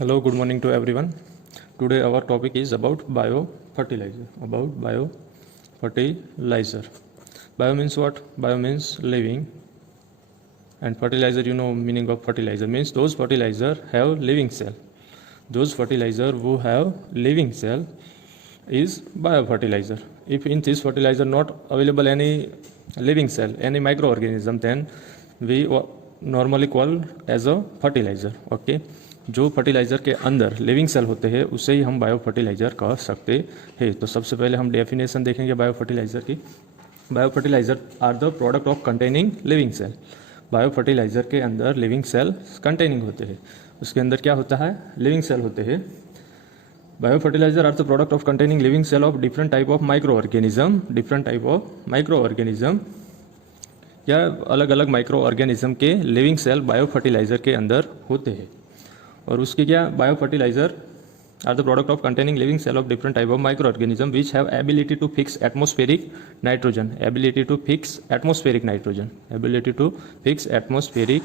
Hello, good morning to everyone. Today our topic is about biofertilizer. About biofertilizer. Bio means what? Bio means living, and fertilizer, you know meaning of fertilizer means those fertilizer have living cell. Those fertilizer who have living cell is biofertilizer. If in this fertilizer not available any living cell, any microorganism, then we normally call as a fertilizer. Okay, जो fertiliser के अंदर living cell होते हैं उसे ही हम bio fertiliser कह सकते हैं. तो सबसे पहले हम डेफिनेशन देखेंगे बायो फर्टिलाइज़र की. Bio fertiliser are the product of containing living cell. Bio fertiliser के अंदर लिविंग सेल कंटेनिंग होते हैं. उसके अंदर क्या होता है? लिविंग सेल होते हैं. Bio fertiliser are the product of containing living cell of different type of micro organism. Different type of micro organism या अलग अलग माइक्रो ऑर्गेनिज्म के लिविंग सेल बायो फर्टिलाइज़र के अंदर होते हैं. और उसके क्या? Bio fertiliser are the product of containing living cell of different type of micro organism which have ability to fix atmospheric nitrogen. Ability to fix atmospheric nitrogen. Ability to fix atmospheric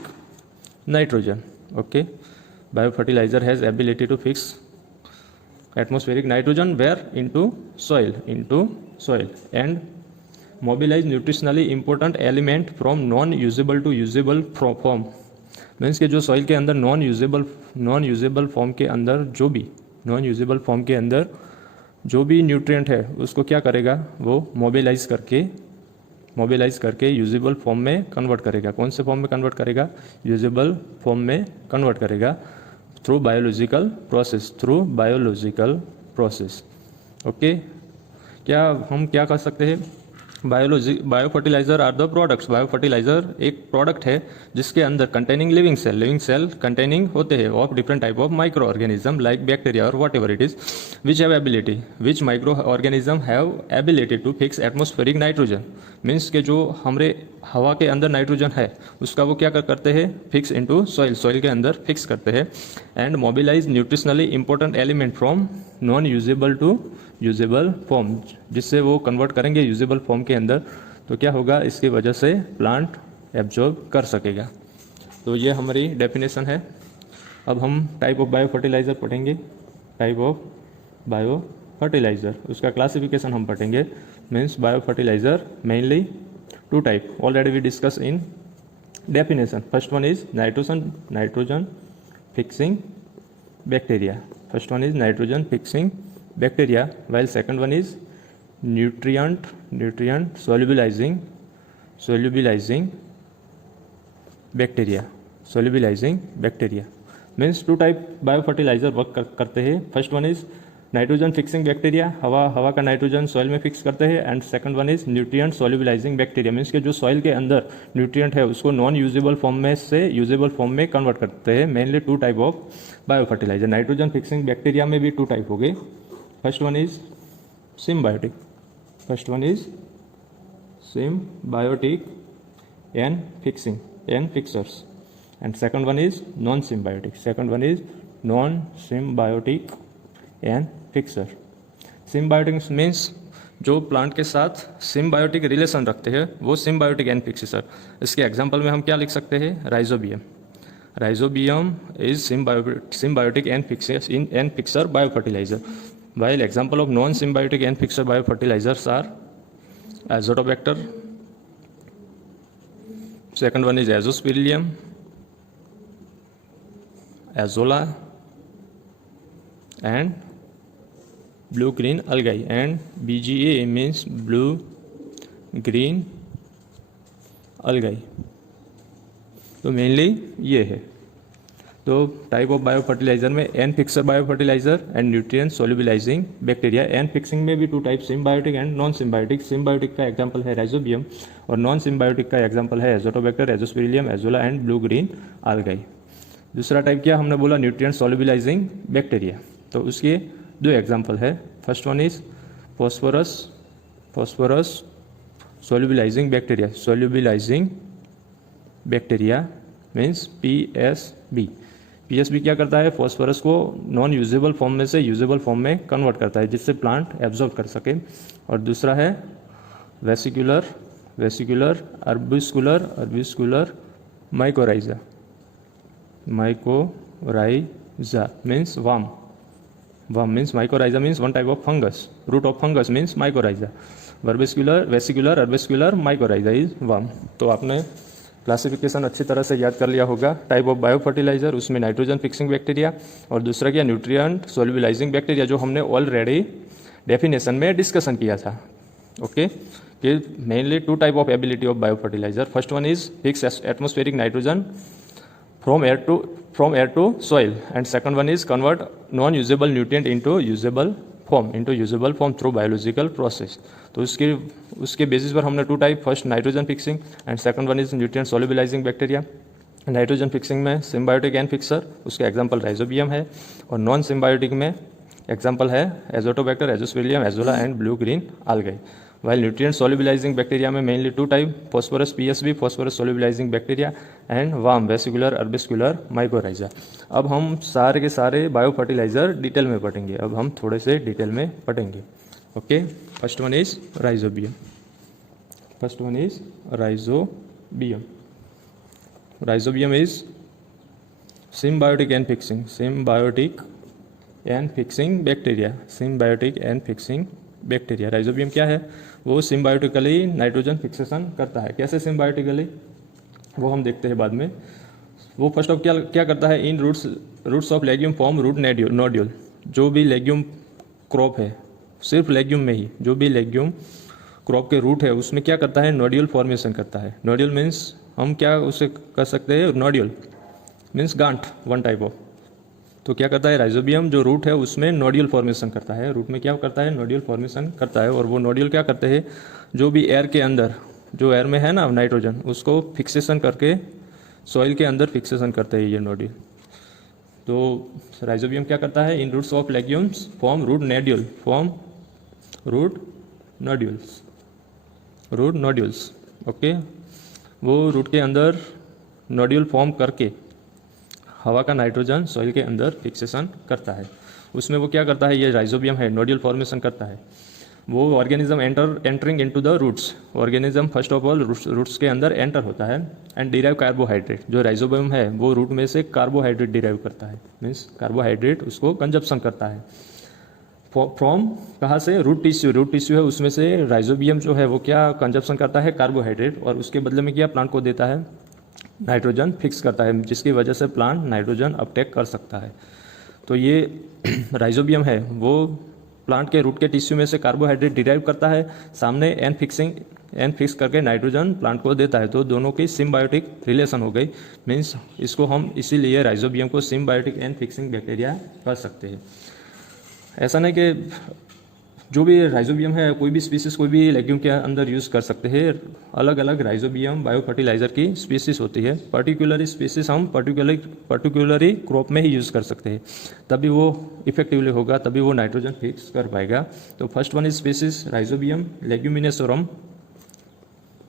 nitrogen. Okay, bio fertiliser has ability to fix atmospheric nitrogen where into soil and mobilise nutritionally important element from non usable to usable form. Means कि जो soil के अंदर non usable form के अंदर जो भी nutrient है उसको क्या करेगा? वो मोबिलाइज करके यूजेबल फॉर्म में कन्वर्ट करेगा. कौन से फॉर्म में कन्वर्ट करेगा? यूजेबल फॉर्म में कन्वर्ट करेगा थ्रू बायोलॉजिकल प्रोसेस. ओके, हम क्या कर सकते हैं? Bio fertiliser are the products. Bio fertiliser एक प्रोडक्ट है जिसके अंदर कंटेनिंग लिविंग सेल कंटेनिंग होते हैं of different type of micro organism like bacteria और whatever it is which micro organism have ability to fix atmospheric nitrogen. Means के जो हमारे हवा के अंदर नाइट्रोजन है उसका वो क्या करते हैं? फिक्स इनटू सॉइल के अंदर फिक्स करते हैं and mobilise nutritionally important element from non usable to usable form, जिससे वो कन्वर्ट करेंगे यूजेबल फॉर्म के अंदर. तो क्या होगा? इसकी वजह से प्लांट एब्जॉर्ब कर सकेगा. तो ये हमारी डेफिनेशन है. अब हम टाइप ऑफ बायो फर्टिलाइज़र पढ़ेंगे. टाइप ऑफ बायो फर्टिलाइज़र, उसका क्लासिफिकेशन हम पढ़ेंगे. Means bio fertiliser mainly two type already we discuss in definition. First one is nitrogen fixing bacteria. Bacteria, while second one is nutrient solubilizing bacteria. Means two type biofertilizer work करते हैं. First one is nitrogen fixing bacteria, हवा का nitrogen soil में fix करते हैं. And second one is nutrient solubilising bacteria. Means के जो soil के अंदर न्यूट्रिएंट है उसको नॉन यूजेबल फॉर्म में से यूजेबल फॉर्म में कन्वर्ट करते हैं. Mainly two type of biofertiliser. Nitrogen fixing bacteria में भी टू टाइप हो गए. First one is symbiotic and fixers. And second one is non symbiotic and fixer. Symbiotic means जो प्लांट के साथ सिम्बायोटिक रिलेशन रखते हैं वो सिम्बायोटिक एंड फिक्सर. इसके एग्जांपल में हम क्या लिख सकते हैं? Rhizobium is symbiotic and fixer biofertilizer, while example of non-symbiotic and fixer biofertilizers are Azotobacter, second one is Azospirillum, Azolla and blue green algae. And BGA means blue green algae. तो mainly ये है. तो type of bio fertiliser में N fixer bio fertiliser and nutrient solubilising bacteria. N fixing में भी two type, symbiotic and non symbiotic. Symbiotic का example है Rhizobium और नॉन सिम्बायोटिक का एग्जांपल है Azotobacter, Azospirillum, Azolla and blue green algae. दूसरा type क्या हमने बोला? Nutrient solubilising bacteria. तो उसके दो एग्जांपल है. First one is phosphorus solubilising bacteria means PSB क्या करता है? फॉस्फोरस को नॉन यूजेबल फॉर्म में से यूजेबल फॉर्म में कन्वर्ट करता है जिससे प्लांट एब्जॉर्ब कर सके. और दूसरा है vesicular arbuscular mycorrhiza mycorrhiza means worm. Worm means mycorrhiza means one type of fungus. Root of fungus means mycorrhiza. Verbascular, vesicular, herbascular, mycorrhiza is worm. तो आपने क्लासिफिकेशन अच्छी तरह से याद कर लिया होगा. टाइप ऑफ बायो फर्टिलाइजर, उसमें नाइट्रोजन फिक्सिंग बैक्टीरिया और दूसरा क्या न्यूट्रिएंट सोल्युबलाइजिंग बैक्टीरिया, जो हमने ऑलरेडी डेफिनेशन में डिस्कशन किया था. ओके कि mainly two type of ability of bio fertiliser. First one is fix atmospheric nitrogen from air to soil, and second one is convert non usable nutrient into usable form through biological process. तो उसके basis पर हमने two type, first nitrogen fixing and second one is nutrient solubilising bacteria. Nitrogen fixing में symbiotic N fixer, उसके example Rhizobium है, और non symbiotic में example है Azotobacter, Azospirillum, Azolla and blue green algae. While nutrient solubilising bacteria में mainly two type, phosphorus PSB, phosphorus solubilising bacteria, and VAM, vesicular, arbuscular, mycorrhiza. अब हम सारे के सारे बायो फर्टिलाइजर डिटेल में पढ़ेंगे. अब हम थोड़े से डिटेल में पढ़ेंगे. Okay, first one is rhizobium. Rhizobium is symbiotic and fixing bacteria. Rhizobium क्या है? वो सिम्बायोटिकली नाइट्रोजन फिक्सेशन करता है. कैसे सिम्बायोटिकली, वो हम देखते हैं बाद में. वो फर्स्ट ऑफ क्या करता है, in roots of legume form root nodule. जो भी लेग्यूम क्रॉप है, सिर्फ लेग्यूम में ही जो भी लेग्यूम क्रॉप के रूट है, उसमें क्या करता है, नोड्यूल फॉर्मेशन करता है. नोड्यूल मीन्स हम क्या उसे कर सकते हैं, नोड्यूल मीन्स गांठ, वन टाइप ऑफ. तो क्या करता है राइजोबियम, जो रूट है उसमें नोड्यूल फॉर्मेशन करता है. रूट में क्या करता है, नोड्यूल फॉर्मेशन करता है. और वो नोड्यूल क्या करते हैं, जो भी एयर के अंदर, जो एयर में है ना नाइट्रोजन, उसको फिक्सेशन करके सॉइल के अंदर फिक्सेशन करते हैं ये नोड्यूल. तो राइजोबियम क्या करता है, in roots of legumes form root nodules. Okay, वो रूट के अंदर नोड्यूल फॉर्म करके हवा का नाइट्रोजन सॉइल के अंदर फिक्सेशन करता है. उसमें वो क्या करता है, ये राइजोबियम है, नोड्यूल फॉर्मेशन करता है. वो organism entering into the roots, organism first of all roots के अंदर एंटर होता है एंड डिराइव कार्बोहाइड्रेट. जो राइजोबियम है वो रूट में से कार्बोहाइड्रेट डिराइव करता है, मीन्स कार्बोहाइड्रेट उसको कंजप्शन करता है. फ्रॉम कहाँ से, रूट टिश्यू है, उसमें से राइजोबियम जो है वो क्या कंजप्शन करता है, कार्बोहाइड्रेट, और उसके बदले में क्या प्लांट को देता है, नाइट्रोजन फिक्स करता है, जिसकी वजह से प्लांट नाइट्रोजन अपटेक कर सकता है. तो ये राइजोबियम है, वो प्लांट के रूट के टिश्यू में से कार्बोहाइड्रेट डिराइव करता है, सामने एन फिक्स करके नाइट्रोजन प्लांट को देता है. तो दोनों की सिम्बायोटिक रिलेशन हो गई. मीन्स इसको हम इसीलिए राइजोबियम को सिम्बायोटिक एन फिक्सिंग बैक्टीरिया कह सकते हैं. ऐसा नहीं कि जो भी राइजोबियम है कोई भी स्पीसीज कोई भी लेग्यूम के अंदर यूज़ कर सकते हैं. अलग अलग राइजोबियम बायो फर्टिलाइजर की स्पीसीज होती है. पर्टिकुलरली स्पीसीज हम पर्टिकुलरली क्रॉप में ही यूज़ कर सकते हैं, तभी वो इफेक्टिवली होगा, तभी वो नाइट्रोजन फिक्स कर पाएगा. तो first one is species Rhizobium leguminosarum.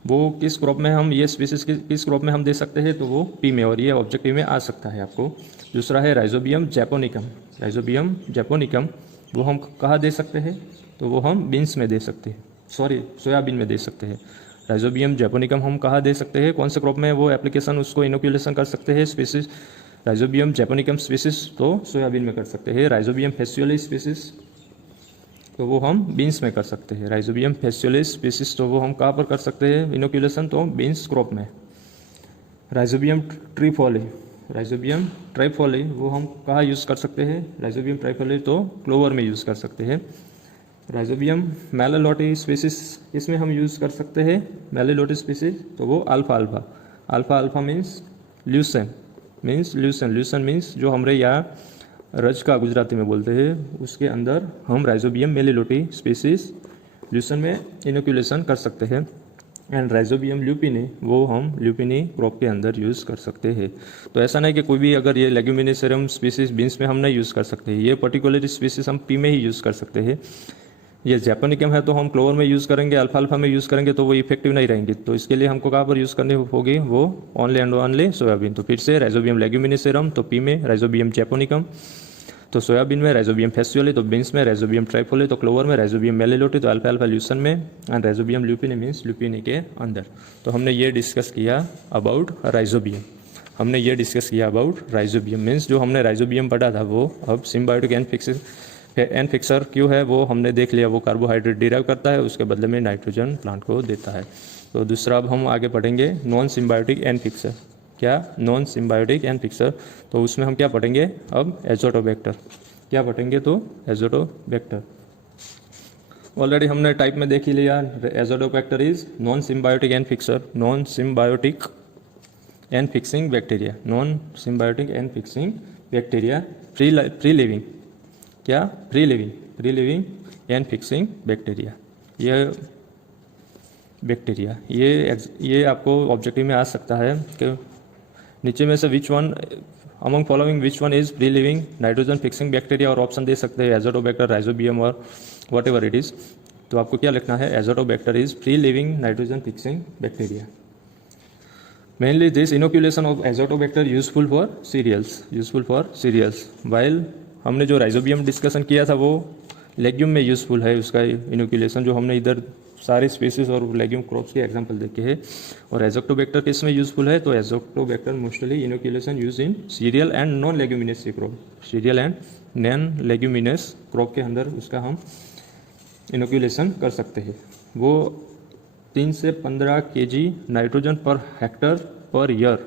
वो किस क्रॉप में हम ये स्पीसीज किस क्रॉप में हम दे सकते हैं, तो वो पी में, और ये ऑब्जेक्टिव में आ सकता है आपको. दूसरा है राइजोबियम जैपोनिकम. वो हम कहाँ दे सकते हैं, तो वो हम बीन्स में दे सकते हैं, सोयाबीन में दे सकते हैं. राइजोबियम जैपोनिकम हम कहाँ दे सकते हैं, कौन से क्रॉप में वो एप्लीकेशन उसको इनोक्यूलेशन कर सकते हैं स्पीसीज राइजोबियम जैपोनिकम स्पीसीज, तो सोयाबीन में कर सकते हैं. राइजोबियम फेस्टिवली स्पीसीज तो वो हम बीन्स में कर सकते हैं. राइजोबियम फेस्टिवली स्पीसीज तो वो हम कहाँ पर कर सकते हैं इनोक्यूलेशन, तो बीन्स क्रॉप में. राइजोबियम ट्राइफोली वो हम कहाँ यूज़ कर सकते हैं, राइजोबियम ट्राइफोली तो क्लोवर में यूज़ कर सकते हैं. राइजोबियम मेलालोटी स्पीसीज इसमें हम यूज़ कर सकते हैं, मेलालोटी स्पीसीज तो वो अल्फा मीन्स ल्यूसन मीन्स जो हमारे यहाँ रज का गुजराती में बोलते हैं, उसके अंदर हम राइजोबियम मेलालोटी स्पीसीज ल्यूसन में इनोक्यूलेशन कर सकते हैं. एंड राइजोबियम ल्यूपिनी वो हम ल्यूपिनी क्रॉप के अंदर यूज़ कर सकते हैं. तो ऐसा नहीं कि कोई भी अगर ये लेग्यूमिनेसोरम स्पीसीज बीन्स में हम नहीं यूज़ कर सकते, ये पर्टिकुलर स्पीसीज हम पी में ही यूज़ कर सकते हैं. ये जैपोनिकम है तो हम क्लोवर में यूज़ करेंगे, अल्फा में यूज़ करेंगे तो वो इफेक्टिव नहीं रहेंगे. तो इसके लिए हमको कहाँ पर यूज़ करनी होगी, वो ओनली एंड ओनली सोयाबीन. तो फिर से राइजोबियम लेग्यूमिनेसोरम तो पी में, राइजोबियम जैपोनिकम तो सोयाबीन में, राइजोबियम फेस्टिवली तो बीन्स में, राइजोबियम ट्राइफोली तो क्लोवर में, राइजोबियम मेलालोटी तो अल्फा ल्यूसन में, एंड राइजोबियम ल्यूपिनी मीन्स ल्यूपिनी के अंदर. तो हमने ये डिस्कस किया अबाउट राइजोबियम. हमने ये डिस्कस किया अबाउट राइजोबियम। मीन्स जो हमने राइजोबियम पढ़ा था वो अब सिम्बायोटिक एन फिक्सर क्यों है वो हमने देख लिया। वो कार्बोहाइड्रेट डिराइव करता है, उसके बदले में नाइट्रोजन प्लांट को देता है। तो दूसरा अब हम आगे पढ़ेंगे नॉन सिम्बायोटिक एन फिक्सर। क्या नॉन सिम्बायोटिक एन फिक्सर? तो उसमें हम क्या पढ़ेंगे अब एजोटोबैक्टर। क्या पढ़ेंगे? तो एजोटोबैक्टर। ऑलरेडी हमने टाइप में देख ही लिया। Azotobacter is non symbiotic N fixer, non symbiotic N fixing bacteria, non symbiotic N fixing bacteria, free living. क्या? Free living N fixing bacteria. ये बैक्टीरिया ये आपको ऑब्जेक्टिव में आ सकता है कि नीचे में से which one among following which one is free living nitrogen fixing bacteria, और ऑप्शन दे सकते हैं एजोटोबैक्टर, राइजोबियम और वट एवर इट इज। तो आपको क्या लिखना है? Azotobacter is free living nitrogen fixing bacteria. Mainly this inoculation of azotobacter useful for cereals, while हमने जो राइजोबियम डिस्कशन किया था वो लेग्यूम में यूज़फुल है। उसका इनोक्यूलेशन जो हमने इधर सारे स्पीसीज और लेग्यूम क्रॉप्स के एग्जांपल देखे हैं। और एजोटोबैक्टर किस में यूज़फुल है? तो Azotobacter mostly inoculation use in serial and non leguminous crop, serial and non leguminous crop के अंदर उसका हम इनोक्यूलेशन कर सकते हैं। वो 3 से 15 kg नाइट्रोजन पर हेक्टर पर ईयर,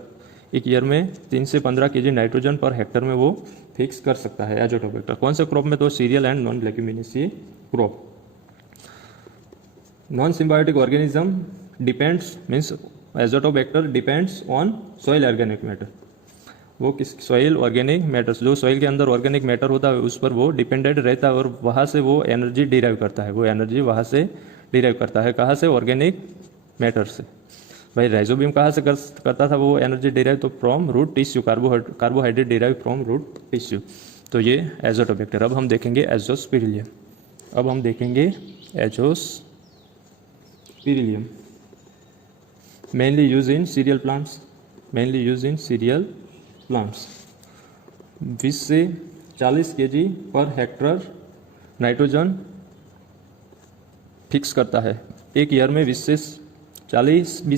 एक ईयर में 3 से 15 kg नाइट्रोजन पर हेक्टर में वो फिक्स कर सकता है एजोटोबैक्टर। कौन से क्रॉप में? तो cereal and non leguminaceae crop. Non symbiotic organism depends means azotobacter depends on soil organic matter. वो किस सॉइल ऑर्गेनिक मैटर्स, जो सॉइल के अंदर ऑर्गेनिक मैटर होता है उस पर वो डिपेंडेंट रहता है और वहाँ से वो एनर्जी डिराइव करता है। वो एनर्जी वहाँ से डिराइव करता है। कहाँ से? ऑर्गेनिक मैटर से। भाई राइजोबियम कहाँ से करता था वो एनर्जी डिराइव? तो from root tissue, carbohydrate derive from root tissue. तो ये एजोटोबैक्टर। अब हम देखेंगे Azospirillum. Azospirillum mainly use in cereal plants. 20 से 40 kg per hectare nitrogen fix करता है। एक ईयर में 20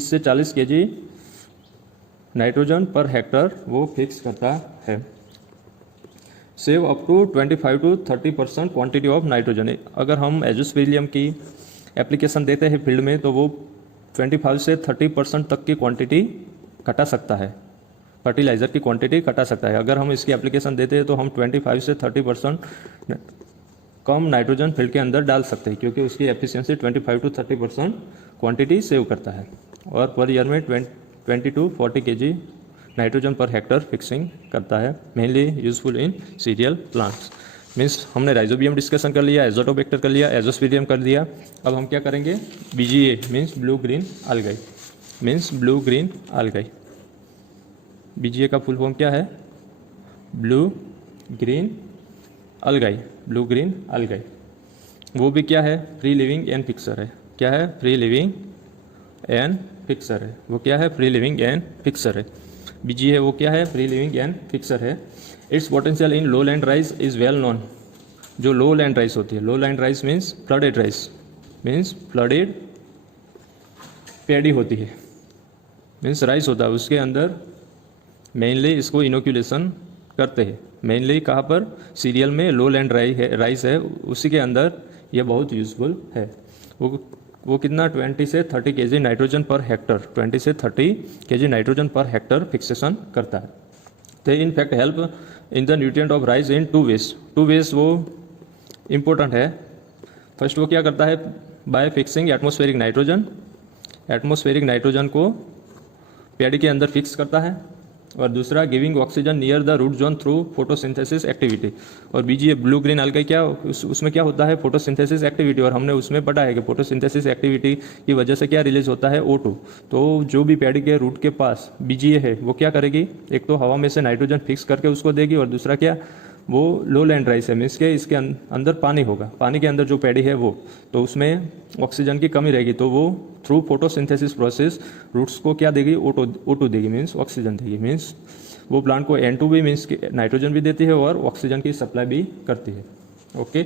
से 40 kg नाइट्रोजन पर हेक्टर वो फिक्स करता है। Save up to 25 to 30% quantity of nitrogen. अगर हम एजोस्पिरिलियम की एप्लीकेशन देते हैं फील्ड में तो वो 25 से 30% तक की क्वांटिटी घटा सकता है, फर्टिलाइज़र की क्वांटिटी घटा सकता है। अगर हम इसकी एप्लीकेशन देते हैं तो हम 25 से 30% कम नाइट्रोजन फील्ड के अंदर डाल सकते हैं, क्योंकि उसकी एफिशिएंसी 25 to 30% क्वांटिटी सेव करता है। और पर ईयर में 20 to 40 kg नाइट्रोजन पर हेक्टर फिक्सिंग करता है। Mainly useful in cereal plants. Means हमने राइजोबियम डिस्कशन कर लिया, एजोटोबैक्टर कर लिया, एजोस्पिरिलियम कर दिया। अब हम क्या करेंगे? BGA means blue green algae। BGA का फुल फॉर्म क्या है? Blue green algae। वो भी क्या है? फ्री लिविंग एन फिक्सर है। क्या है? फ्री लिविंग एन फिक्सर है। वो क्या है? फ्री लिविंग एन फिक्सर है। BGA वो क्या है? फ्री लिविंग एन फिक्सर है। It's potential in low land rice is well known. जो लो लैंड राइस होती है, low land rice means flooded rice, means flooded paddy होती है, मीन्स राइस होता है, उसके अंदर मेनली इसको इनोक्यूलेशन करते हैं। मेनली कहाँ पर? सीरियल में लो लैंड राइस है, उसी के अंदर ये बहुत यूजफुल है। वो कितना? 20 से 30 kg नाइट्रोजन पर हेक्टर, 20 से 30 kg नाइट्रोजन पर हेक्टर फिक्सेशन करता है। They in fact help in the nutrient of rice in 2 ways। 2 ways वो इम्पोर्टेंट है। फर्स्ट वो क्या करता है? बाय फिक्सिंग एटमॉस्फेरिक नाइट्रोजन को पैडी के अंदर फिक्स करता है। और दूसरा giving oxygen near the root zone through photosynthesis activity. और BGA ब्लू ग्रीन algae क्या उसमें क्या होता है? Photosynthesis activity. और हमने उसमें पढ़ा है कि फोटोसिंथेसिस एक्टिविटी की वजह से क्या रिलीज होता है? O2। तो जो भी पैडी के रूट के पास BGA है वो क्या करेगी? एक तो हवा में से नाइट्रोजन फिक्स करके उसको देगी, और दूसरा क्या? वो लो लैंड राइस है, मीन्स के इसके अंदर पानी होगा, पानी के अंदर जो पैडी है वो, तो उसमें ऑक्सीजन की कमी रहेगी, तो वो थ्रू फोटोसिंथेसिस प्रोसेस रूट्स को क्या देगी? O2 देगी, मीन्स ऑक्सीजन देगी। मीन्स वो प्लांट को N2 भी मीन्स नाइट्रोजन भी देती है और ऑक्सीजन की सप्लाई भी करती है। Okay,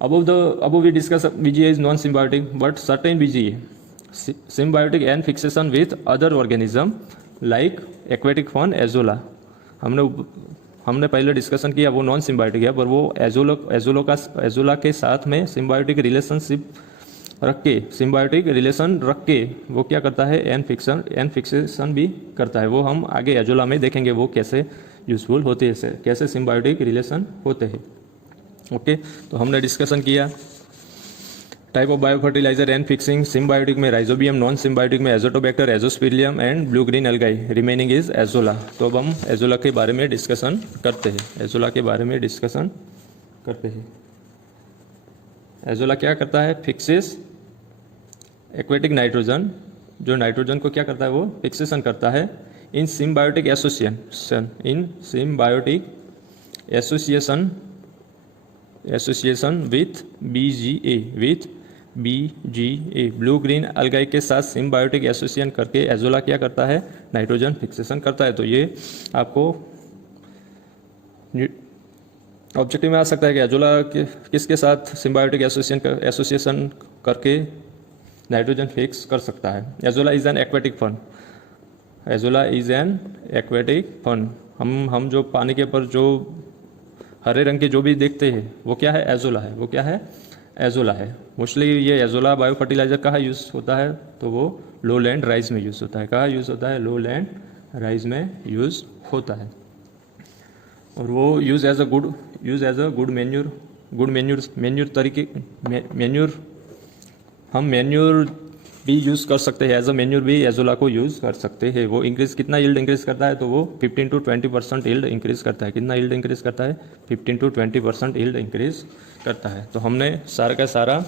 above we discuss BGA is non-symbiotic, but certain BGA symbiotic and fixation with other organism like aquatic form azolla. हमने पहले डिस्कशन किया वो नॉन सिम्बायोटिक है, पर वो एजोला के साथ में सिम्बायोटिक रिलेशनशिप रख के, सिम्बायोटिक रिलेशन रख के वो क्या करता है, एन फिक्सेशन भी करता है। वो हम आगे एजोला में देखेंगे वो कैसे यूजफुल होते हैं, कैसे सिम्बायोटिक रिलेशन होते हैं। ओके, तो हमने डिस्कशन किया type of bio fertiliser and fixing. Symbiotic में राइजोबियम, नॉन सिम्बायोटिक में Azotobacter, Azospirillum and blue green algae, remaining is Azolla. तो अब हम एजोला के बारे में डिस्कशन करते हैं। एजोला क्या करता है, फिक्सेस एक्वेटिक नाइट्रोजन, जो नाइट्रोजन को क्या करता है वो फिक्सेशन करता है in symbiotic association with BGA, blue green algae के साथ सिम्बायोटिक एसोसिएशन करके एजोला क्या करता है, नाइट्रोजन फिक्सेशन करता है। तो ये आपको ऑब्जेक्टिव में आ सकता है कि एजोला किसके साथ सिम्बायोटिक एसोसिएशन करके नाइट्रोजन फिक्स कर सकता है। Azolla is an aquatic fern. हम जो पानी के ऊपर जो हरे रंग के जो भी देखते हैं वो क्या है, एजोला है। मोस्टली ये एजोला बायो फर्टिलाइजर कहाँ यूज़ होता है, तो वो लो लैंड राइस में यूज़ होता है। कहाँ यूज़ होता है, लो लैंड राइस में यूज़ होता है। और वो use as a good manure तरीके हम मैन्यूर भी यूज़ कर सकते हैं, एज अ मैन्यूर भी एजोला को यूज़ कर सकते हैं। वो कितना यील्ड इंक्रीज करता है, तो वो 15 to 20% यील्ड इंक्रीज करता है। कितना यील्ड इंक्रीज करता है, 15 to 20% यील्ड इंक्रीज करता है। तो हमने सारा का सारा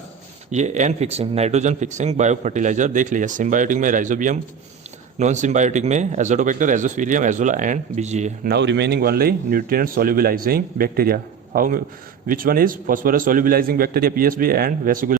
ये N fixing, nitrogen fixing bio fertiliser देख लिया। सिम्बायोटिक में राइजोबियम, नॉन सिम्बायोटिक में Azotobacter, Azospirillum, Azolla and BGA। Now remaining only nutrient solubilising bacteria. Which one is phosphorus solubilising bacteria, PSB, and vesicular